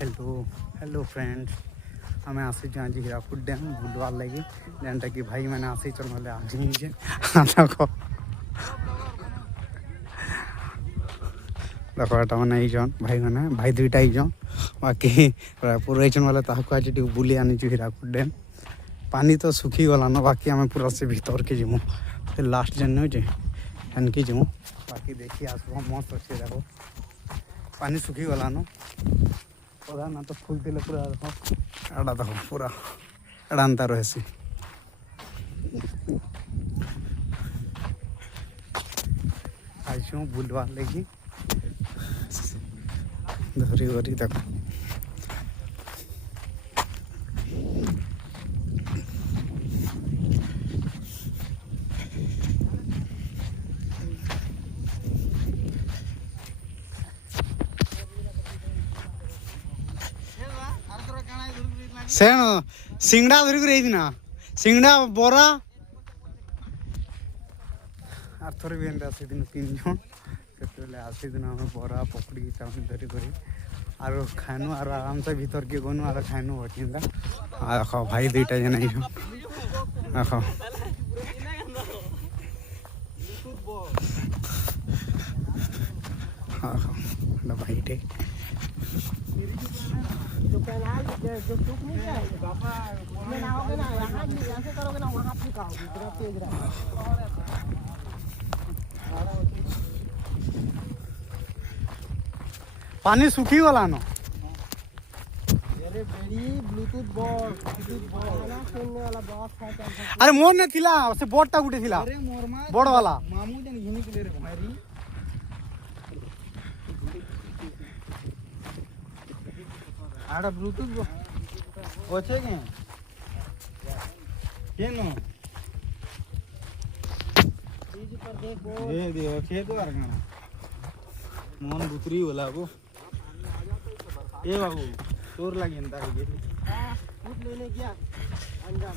hello hello friends आम आसी आज हीराकुद डैम बुलवार लगे जेनटा कि भाई मैंने आसी चल ना आज निजे देखो देखो एटा मैंने आईजन भाई मैंने भाई दुईटा आईजन बाकी पूरा आईजन वाले ताकू आज बुले आनी हीराकुद डैम पानी तो सुखी गला न बाकी आम पूरा से भीतर के जीमु फिर लास्ट जन जे हेनकी जीमु बाकी देखिए आसब मस्त अच्छे देखो पानी सुखी गला न पौधा ना तो फूल दिले पूरा देखो एड़ा देखो पूरा एड़ा अंता रहे आज बुलवार लगी धरी वरी देखो सेण सिंगड़ा धरिक रही ना सिंगड़ा बोरा आर थोड़े भी एंड आसी दिन 3 जन से आसी दिन आम बोरा पकड़ी चाउमिन धरिक आर खानु आर आराम से भीतर के गनु आर खानु बचिंदा देखो भाई दुईटा जन देखो भाई टे जो टूक नहीं जाएगा बाबा में ना होगा ना यहाँ ऐसे करोगे ना वहाँ पे खाओगे इतना तेज रहा पानी सूखी वाला ना अरे बेड़ी ब्लूटूथ बोर्ड ना सुनने वाला बॉक्स है अरे मोर ने थिला से बोर्ड टा गुटे थिला अरे मोर मा बोर्ड वाला मामू जन घिनी के ले रे भाई आड़ा ब्लूटूथ अच्छे के नो दे अच्छे तो आर मन बुतरी वाला वो ए बाबू तोर लगे लेने गया अंजाम